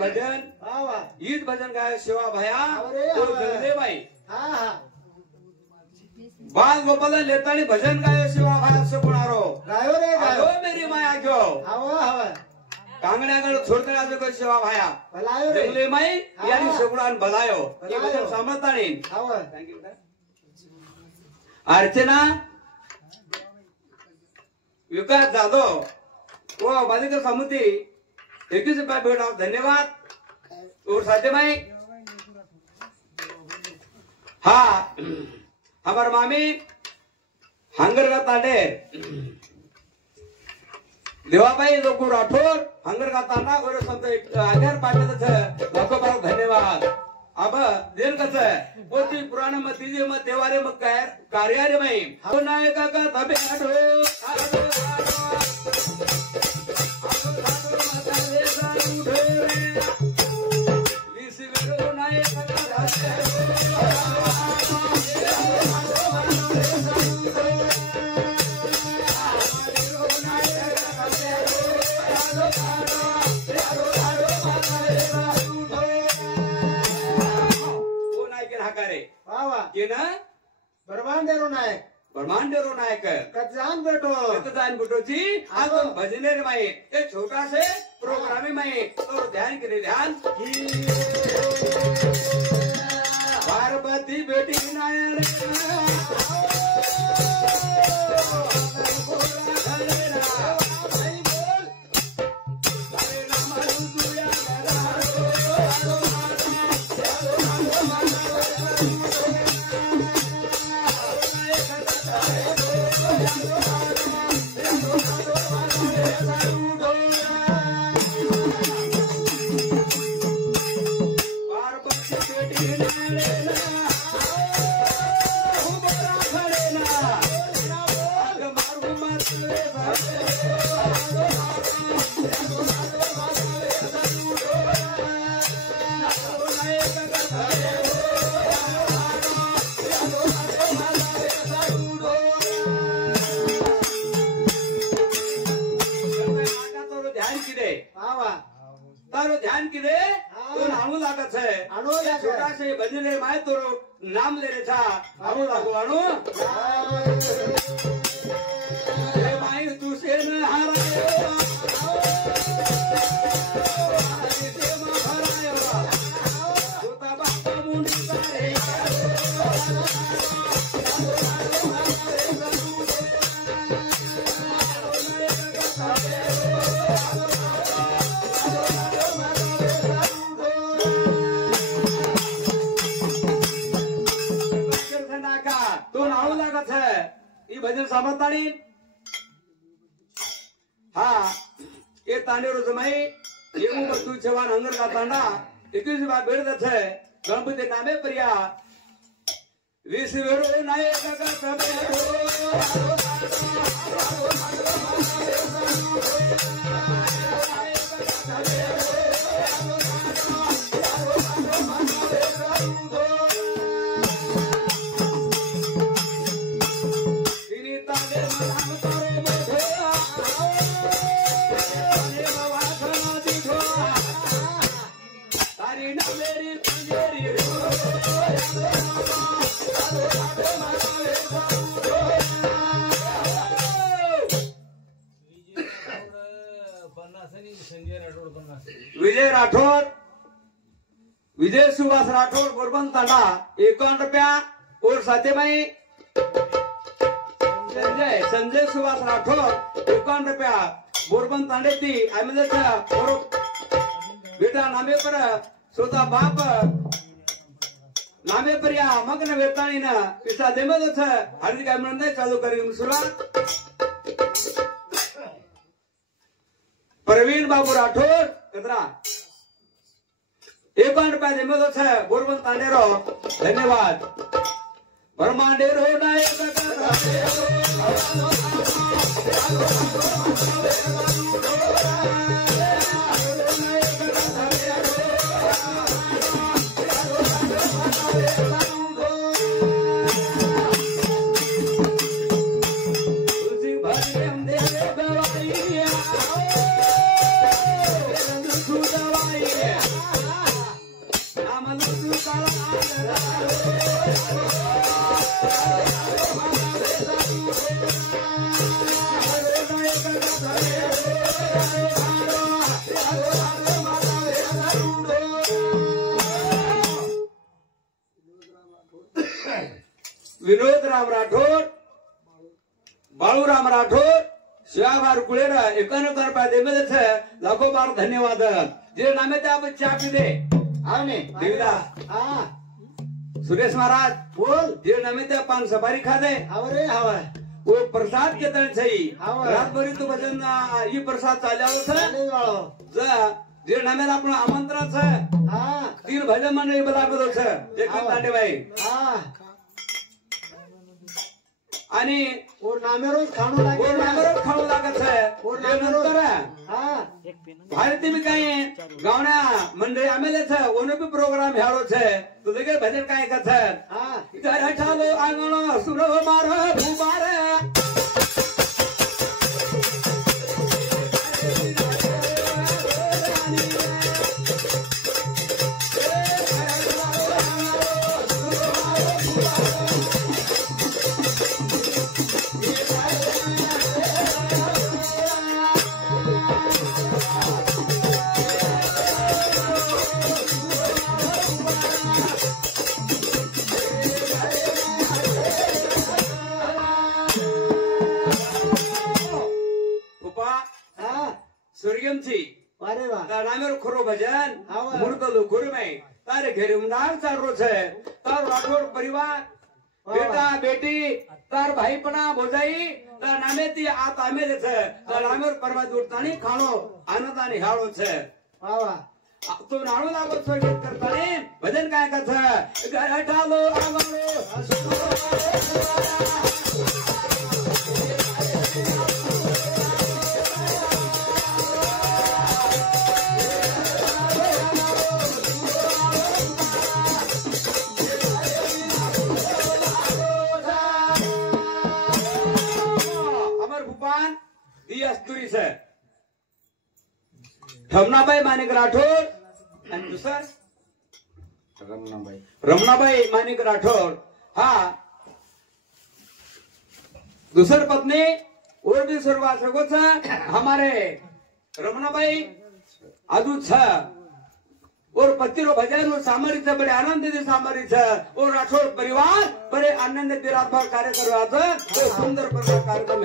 भजन ईद भजन गाय शिवा भया जगदेबाई बाल गोपाल लेतानी भजन गायो शिवा भया सगुणारो गायो रे गायो मेरी माया क्यों कांगण्यागड छोडते आज को शिवा भया भलायो रे जगले माई यानी सगुणान भलायो हे भजन समजतानी थँक्यू अर्चना विकास जाधव वो बालिका समिति 21 रुपये भेटा धन्यवाद और साथी भाई हाँ हमार मामी हंगर का तांडे देवाबाई लोक राठोर हंगर का तांडा और संत आधार पाठवत लाखो बार धन्यवाद अब देन कस पोती पुराण मत दीजिए मत देवारे मत कार्यारे में हो नायका का तबे आठो आहे वा वा की ना ब्रह्मांडेरो नायक ब्रह्मांडेरो नायक कजान बेटो कथान बुटोची आपण भजनेर माई ते छोटासे प्रोग्रामी माई तो ध्यान करे ध्यान पार्वती बेटी नायर तारो ध्यान किदे तो आणू लागत है छोटा से भजने माय तो नाम ले रे था आणू लागो आणू रे माय तू से न हारायो से म हारायो छोटा बाप मुंडी करे भजन सामताणी हा ये तांडेरो जमाई येऊ बतू छवान हंगर का तांडा 21 बार बेड़ छे गणपति नामे प्रिया 20 वेरो नाये का तबे विजय राठौर विजय सुभाष राठौर बोरबन तांडा 51 रुपया और साथे में संजय सुभाष राठौर 51 रुपया बोरबन तांडे थी आम्ही बेटा नामे पर स्वतः बाप नामे पर या मग्न वेतानी ना पिसा देमल छ हार्दिक अभिनंदन चालू करी सुरुवात प्रवीण बाबू राठौर कतरा 51 रुपया देमल छ बोरबन तांडेरो धन्यवाद ब्रह्मांडेरो नायक विनोद राम राठौर बाळूराम राठौर शिवाभार कुळेरा 51 रुपया देमेल छे लाखो बार धन्यवाद जे नामे ते आप चा पी दे आवने देवीदास हां सुरेश महाराज बोल जे नामे ते पान सफारी खा दे आवरे हवा वो प्रसाद के तन छई रात भरी तो भजन ई प्रसाद चाल्याव छ जा जे नामे आपण आमंत्रण छ हां 3 भजन मंडळी बोलावेलो छ जे तांडे भाई हां आणि और नामेरोज खाणू लागत है और नंतर हां भारती भी कहीं गावना मंडळी आमेले छ ओनो भी प्रोग्राम हेळो छे तो देखे भजन काय कथ हां घर ठालो आंगणो सुनो मारो भूबारे ખરો ભજન મૂર્તલો ગુરમે તારે ઘેરે ઉનાળ ચારો છે તારો રાઠોડ પરિવાર બેટા બેટી તાર ભાઈપણા ભોજાઈ તાર નામેથી આ તામે છે તાર નામે પરવા દોડતાની ખાણો આનંદાની હાળો છે તો નાણો લાગો છો ગીત કરતાને ભજન કાય કથા ગરઠાલો આવાળો અસ્તુરી છે રમનાભાઈ માનિક રાઠોડ અને દુસર रमनाबाई मानिक राठौर हाँ दूसर पत्नी और भी सर्वासको हमारे रमनाबाई आदू और पति रो भजन और सामरिक बड़े आनंद सामरिक और राठौर परिवार बड़े आनंद रात भर कार्य करवा तो सुंदर कार्यक्रम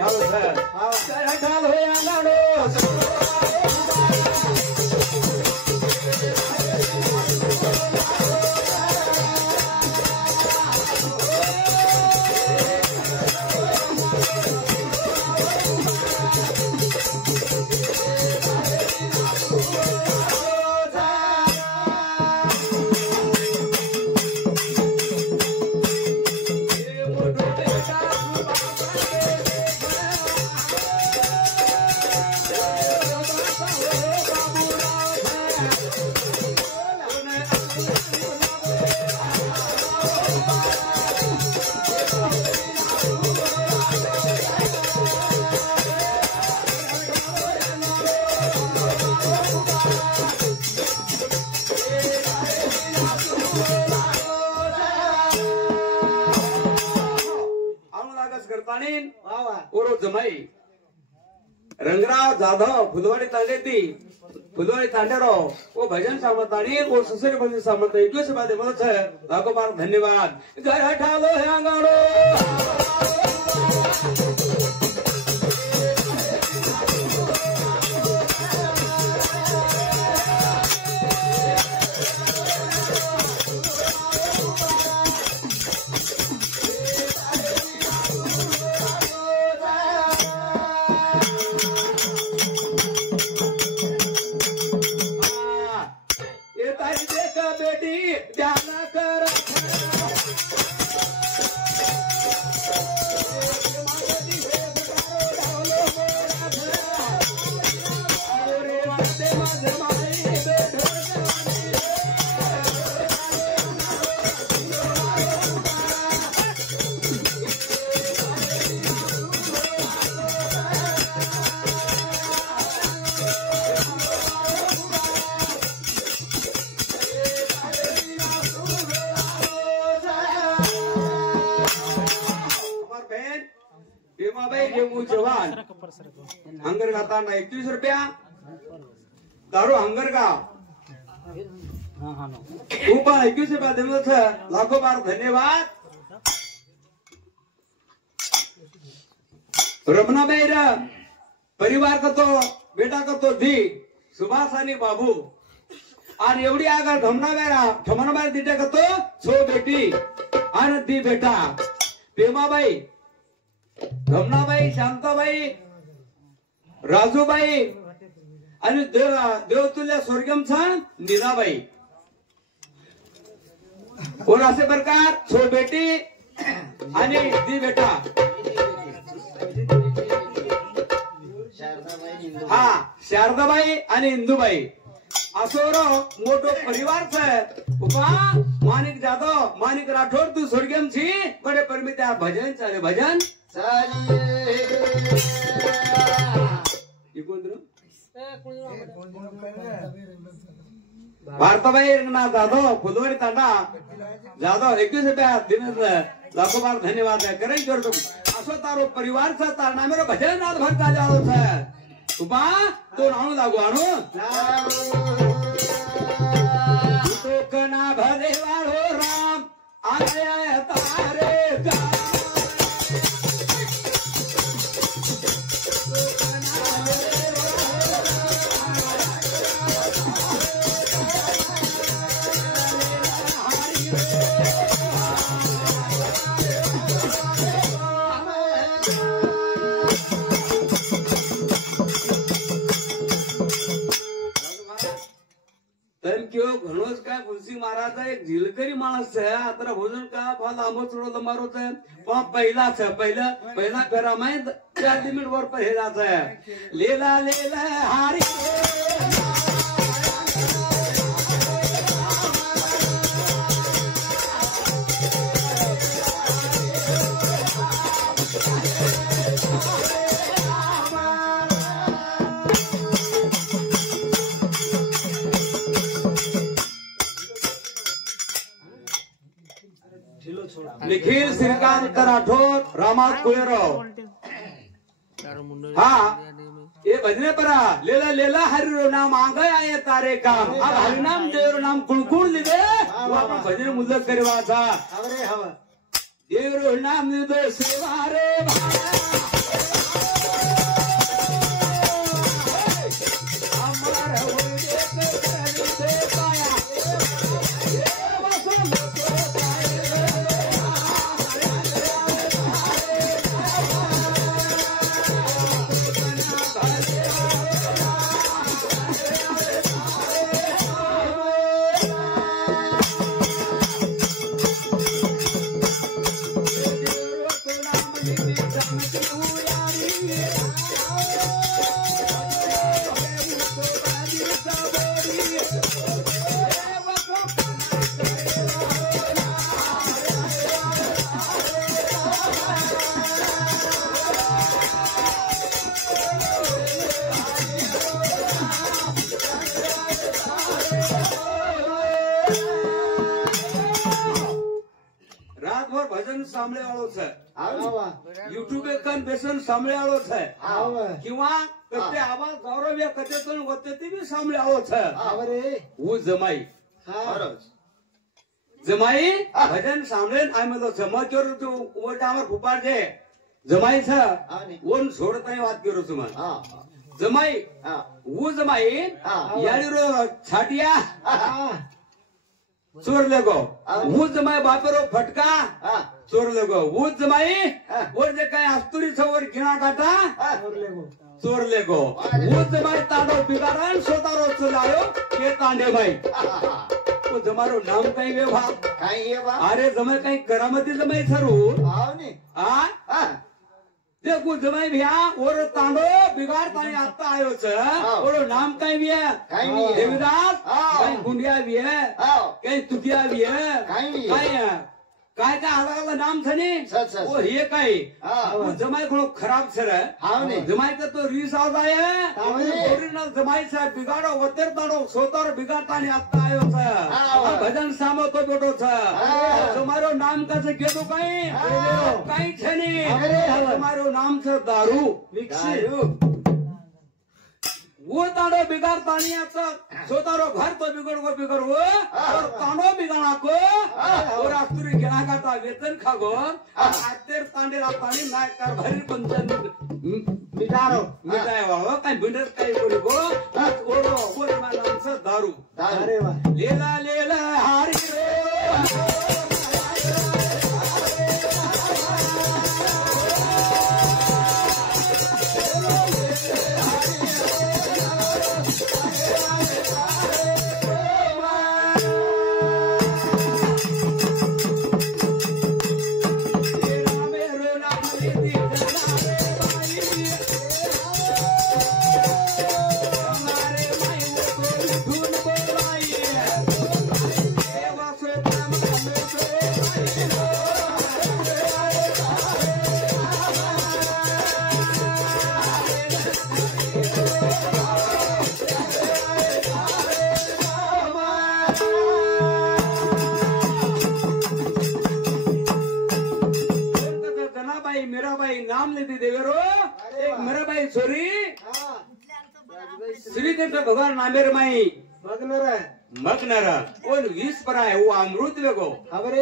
जमाई रंगराव जाधव फुलवाड़ी तांडेती फुलवाड़ी तांडेरो वो भजन सामतानी वो ससुर भजन सामत एकवीस बादे मदत है लाखों बार धन्यवाद घर हटालो है आंगणो जवान हंगर का तांडा 21 रुपया दारू हंगर का ऊपर 21 रुपया देवत है लाखों बार धन्यवाद रमनाबाई रा परिवार का तो बेटा का तो धी सुभाषानी बाबू और एवढी आगर ठमनाबाई दीटे का तो छो बेटी और दी बेटा पेमाबाई रमनाबाई शांताबाई राजूबाई आणि देवतुल्य स्वर्गम नीलाबाई और असे प्रकार छो बेटी आणि दी बेटा हा शारदाबाई आणि इंदुबाई असो मोठो परिवार उपा मानिक जाधव मानिक राठौर तू स्वर्गम छी बड़े परमित भजन चाले भजन भारताबाई रंगनाथ जाधव फुलवाड़ी तांडा जाधव 21 रुपया दिन लाखों बार धन्यवाद करें करतो असो तारो परिवार तार नामेरो भजन नाथ भक्ता जाधव उपा तो नाणू लागू आणू तो कना भरे वाळो राम आया तारे आता एक झिलकरी माणस છે आता भोजन का फाल आंबो चोडो તમારો છે પણ પહેલા છે પહેલા ફેરામાં 4 મિનિટ वर પહેલા છે લેલા લેલા હારી निखिल श्रीकांत राठोड रामात कुळेराव हाँ ये भजने परा लेला लेला हरिरो नाम आगे आये तारे काम अब हरिनाम देवरो नाम कुणकुण लिदे वो आपण भजन मुल्लक करवा था अरे हवा देवरो नाम लिदे सेवा रे સાંભળે વાળો છે યુટ્યુબ કન બેસન સાંભળે વાળો છે किंवा કતે આવા ગૌરવ કતે તો વતેતી બી સાંભળે વાળો છે હું જમાઈ જમાઈ ભજન સાંભળે આમેલો છે મત કરું તું ઓટા અમાર ફૂપાર છે જમાઈ છે ઓન છોડતાની વાત કરું છું મને જમાઈ હું જમાઈ યારી રો છાટિયા चोर लेगो वो जमाई बापेरो फटका चोर लेगो वो जमाई वो जे काय अस्तुरी छवर गिणा काटा चोर लेगो वो जमाई ताडो बिगाडन सोतारो चलायो के तांडे भाई तो जमारो नाम काही वेवा काही वेवा अरे जमाई काही करामती जमाई छरू आवनी आ देखो जमाई भैया और तांडो बिगाड़तानी आता आयो छ और नाम काही भी है देवीदास काही गुंडिया भी है काही तुटिया भी है काही काय काय अलग अलग नाम छ नी वो हे काही वो जमाई थोड़ो खराब छ रे जमाई का तो रीस आ जाए ओरिजिनल जमाई से बिगाड़ो वतेर ताडो सोतर बिगाड़तानी आता आयो छ भजन सामो तो बेटो छ तुम्हारो नाम का से केदो काही छ नी तुम्हारो नाम छ दारू दारू वो ताडो बिगाड़तानी आता सोतारो घर तो बिगड़ो और ताडो बिगाड़ा को और आस्तुरी गिणा काटा वेतन खागो आतेर तांडे रातानी नाय कर भरी पंचन मिटारो मिटाय वाळो काय बिंडर काय कोडगो ओरो ओर नाम छ दारू अरे वाह लेला लेला हारी रे नाम लेती देवेरो एक मेरा भाई छोरी श्री कृष्ण भगवान नामेर माई मग्नरा 20 पर है वो अमृत वेगो अरे